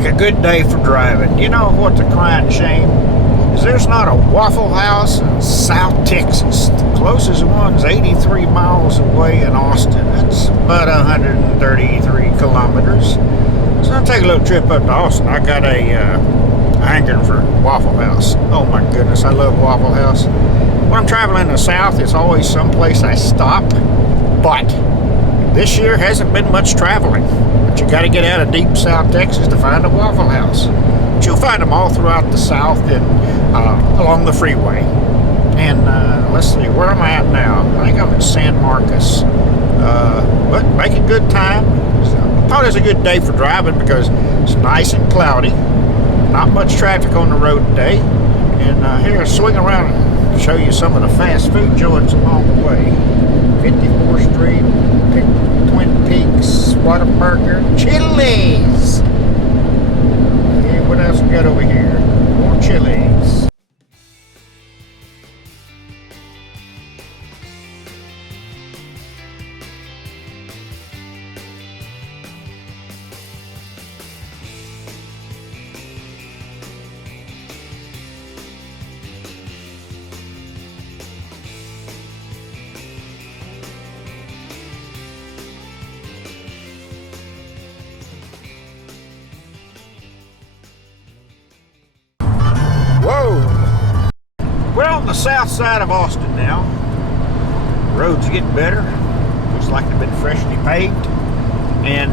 like a good day for driving. You know what's a crying shame? Is there's not a Waffle House in South Texas. The closest one's 83 miles away in Austin. That's about 133 kilometers. So I'll take a little trip up to Austin. I got a hankering for Waffle House. Oh my goodness, I love Waffle House. When I'm traveling in the South, it's always someplace I stop. But this year hasn't been much traveling. But you got to get out of deep South Texas to find a Waffle House. But you'll find them all throughout the South and along the freeway. And let's see, where am I at now? I think I'm in San Marcos. But make a good time. I thought it was a good day for driving because it's nice and cloudy. Not much traffic on the road today. And here, swing around and show you some of the fast food joints along the way. 54th Street, Twin Peaks, Whataburger, Chili's. Okay, what else we got over here? More Chili's. We're on the south side of Austin now. Roads are getting better. Looks like they've been freshly paved. And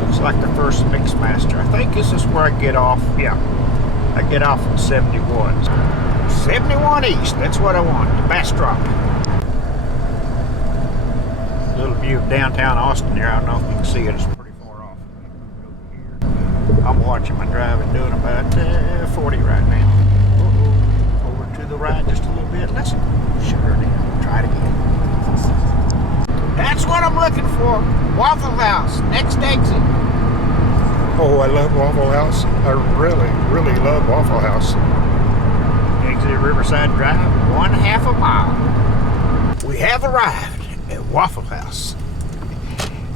looks like the first Mixmaster. I think this is where I get off. Yeah, I get off at 71. 71 East, that's what I want, the Bastrop. Little view of downtown Austin here. I don't know if you can see it, it's pretty far off. I'm watching my driving, doing about 40 right now. To the right just a little bit. Let's shut her down. Try it again. That's what I'm looking for. Waffle House. Next exit. Oh, I love Waffle House. I really, really love Waffle House. Exit Riverside Drive, 1/2 mile. We have arrived at Waffle House.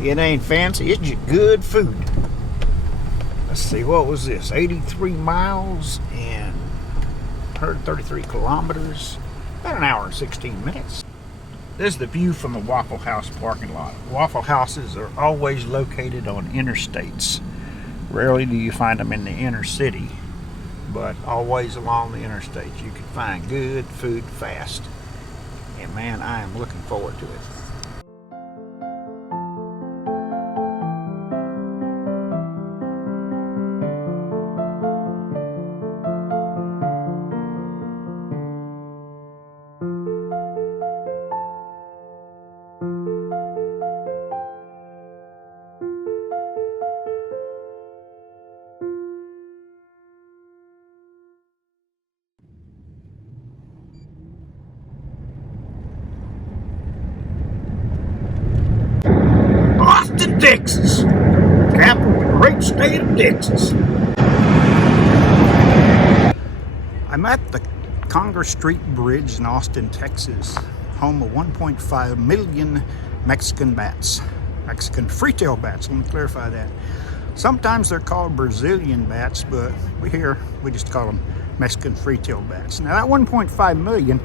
It ain't fancy. It's just good food. Let's see. What was this? 83 miles and 133 kilometers, about an hour and 16 minutes. This is the view from the Waffle House parking lot. Waffle Houses are always located on interstates. Rarely do you find them in the inner city, but always along the interstates. You can find good food fast. And man, I am looking forward to it. Austin, Texas, capital of the great state of Texas. I'm at the Congress Street Bridge in Austin, Texas, home of 1.5 million Mexican bats. Mexican free-tail bats, let me clarify that. Sometimes they're called Brazilian bats, but we just call them Mexican free-tail bats. Now that 1.5 million,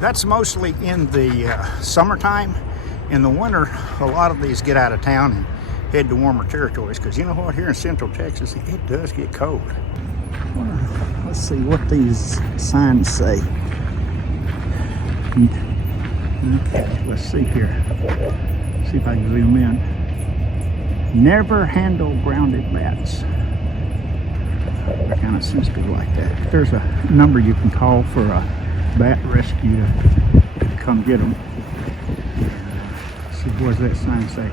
that's mostly in the summertime. In the winter, a lot of these get out of town and head to warmer territories, because you know what, here in Central Texas, it does get cold. Let's see what these signs say. Okay, let's see here. See if I can zoom in. Never handle grounded bats. They're kind of sensitive like that. There's a number you can call for a bat rescue to come get them. What does that sign say?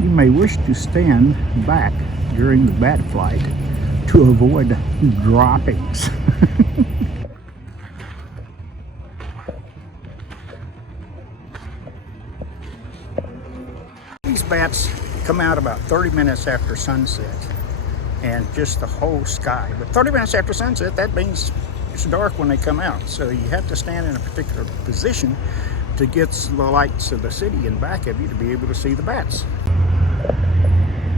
You may wish to stand back during the bat flight to avoid droppings. These bats come out about 30 minutes after sunset, and just the whole sky. But 30 minutes after sunset, that means it's dark when they come out. So you have to stand in a particular position to get the lights of the city in back of you to be able to see the bats.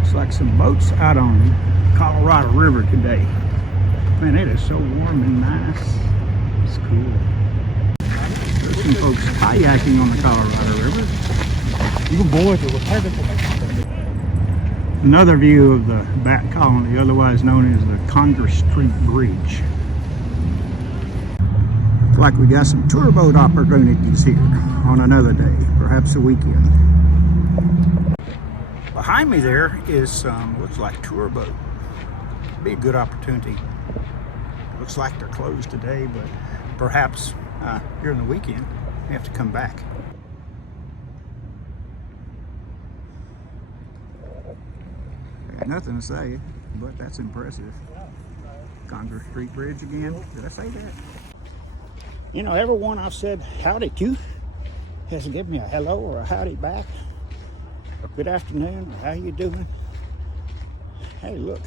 Looks like some boats out on Colorado River today. Man, it is so warm and nice. It's cool. There's some folks kayaking on the Colorado River. Another view of the Bat Colony, otherwise known as the Congress Street Bridge. Looks like we got some tour boat opportunities here on another day, perhaps a weekend. Behind me there is some, looks like tour boat. Be a good opportunity. Looks like they're closed today, but perhaps during the weekend we have to come back. I got nothing to say, but that's impressive. Congress Street Bridge again. Did I say that? You know, everyone I've said howdy to hasn't given me a hello or a howdy back. Or good afternoon, or how you doing? Hey, look.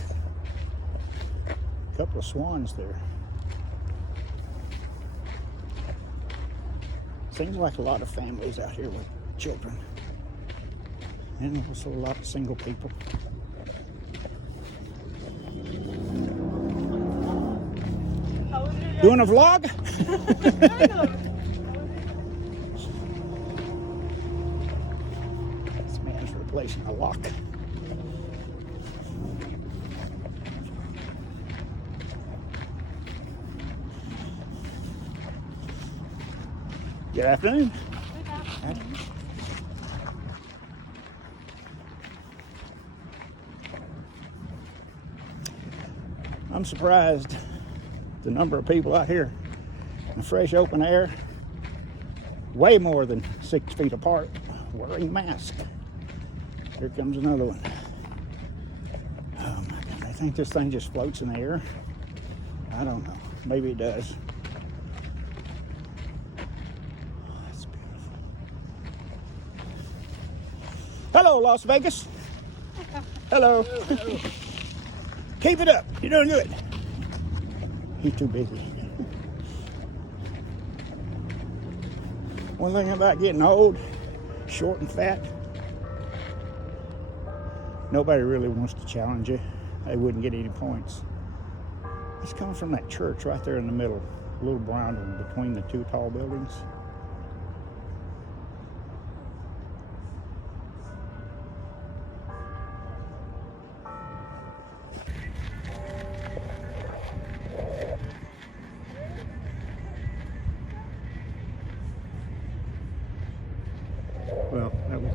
A couple of swans there. Seems like a lot of families out here with children. And also a lot of single people. Doing a vlog? This man's replacing a lock. Good afternoon. Good afternoon. I'm surprised the number of people out here in the fresh open air, way more than 6 feet apart, wearing masks. Here comes another one. Oh my God, I think this thing just floats in the air. I don't know, maybe it does. Oh, that's beautiful. Hello, Las Vegas. Hello. Hello. Keep it up, you're doing good. He's too busy. One thing about getting old, short and fat, nobody really wants to challenge you. They wouldn't get any points. It's coming from that church right there in the middle, a little brown one between the two tall buildings. Well, that was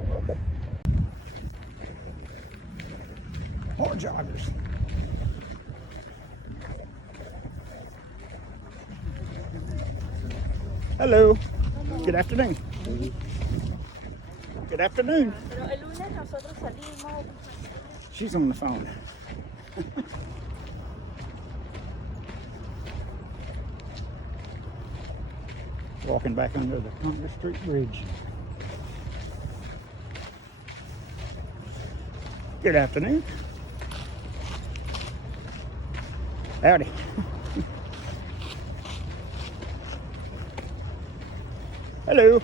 more joggers. Hello. Hello. Good afternoon. Good afternoon. She's on the phone. Walking back under the Congress Street Bridge. Good afternoon. Howdy. Hello.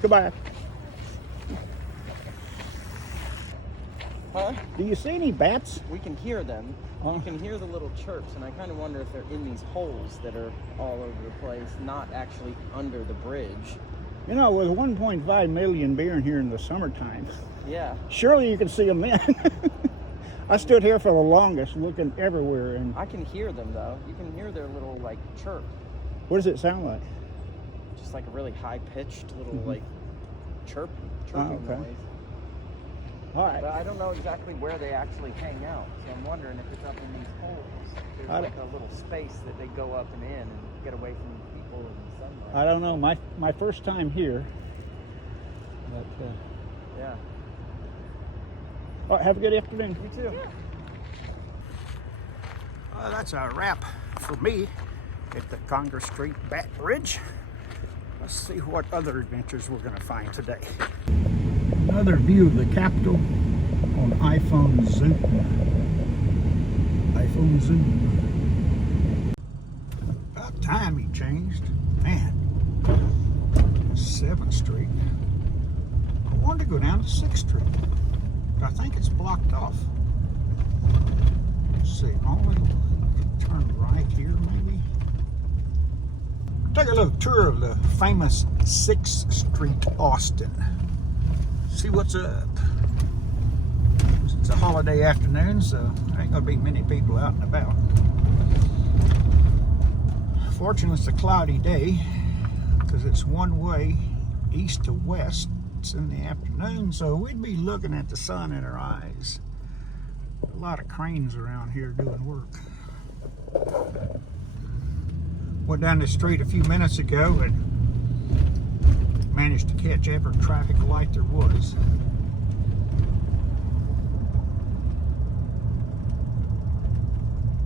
Goodbye. Huh? Do you see any bats? We can hear them. You can hear the little chirps, and I kind of wonder if they're in these holes that are all over the place, not actually under the bridge. You know, with 1.5 million being here in the summertime, yeah, surely you can see them then. I stood here for the longest, looking everywhere, and I can hear them though. You can hear their little like chirp. What does it sound like? Just like a really high-pitched little like chirping okay. noise. All right. But I don't know exactly where they actually hang out, so I'm wondering if it's up in these holes. There's like a little space that they go up and in and get away from people and the sunlight. I don't know. My first time here. But, yeah. All right, have a good afternoon. You too. Well, that's a wrap for me at the Congress Street Bat Bridge. Let's see what other adventures we're going to find today. Another view of the Capitol on iPhone Zoom. iPhone Zoom. About time he changed. Man, 7th Street. I wanted to go down to 6th Street. But I think it's blocked off. Let's see, only turn right here maybe. Take a little tour of the famous 6th Street, Austin. See what's up. It's a holiday afternoon, so there ain't gonna be many people out and about. Fortunately, it's a cloudy day because it's one way east to west. It's in the afternoon, so we'd be looking at the sun in our eyes. A lot of cranes around here doing work. Went down the street a few minutes ago and managed to catch every traffic light there was.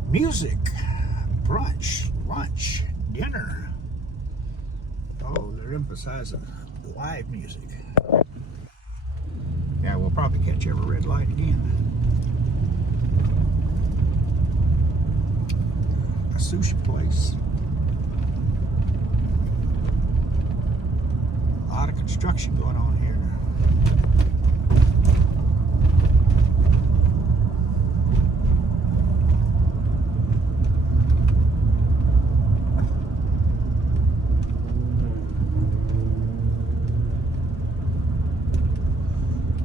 Music, brunch, lunch, dinner. Oh, they're emphasizing live music. Yeah, we'll probably catch every red light again. A sushi place. A lot of construction going on here.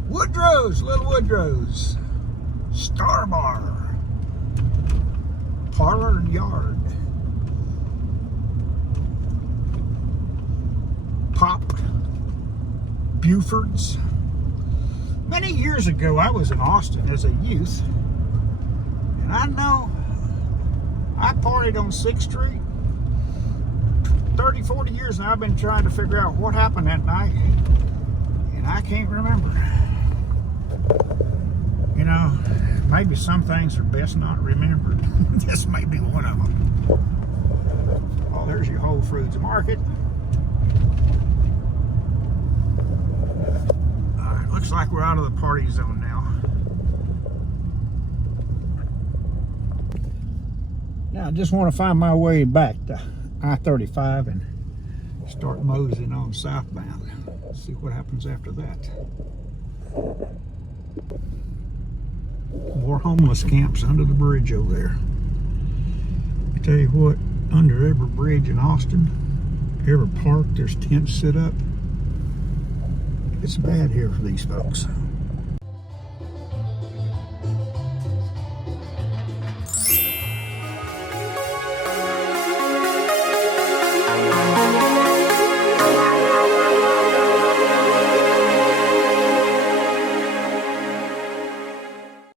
Woodrow's, Little Woodrow's, Star Bar, Parlor and Yard, Pop, Buford's. Many years ago, I was in Austin as a youth, and I know I partied on 6th Street 30, 40 years now. I've been trying to figure out what happened that night, and I can't remember. You know, maybe some things are best not remembered. This may be one of them. Oh, there's your Whole Foods Market. Alright, looks like we're out of the party zone now. Now I just want to find my way back to I-35 and start moseying on southbound. See what happens after that. More homeless camps under the bridge over there. I tell you what, under every bridge in Austin, every park, there's tents set up. It's bad here for these folks.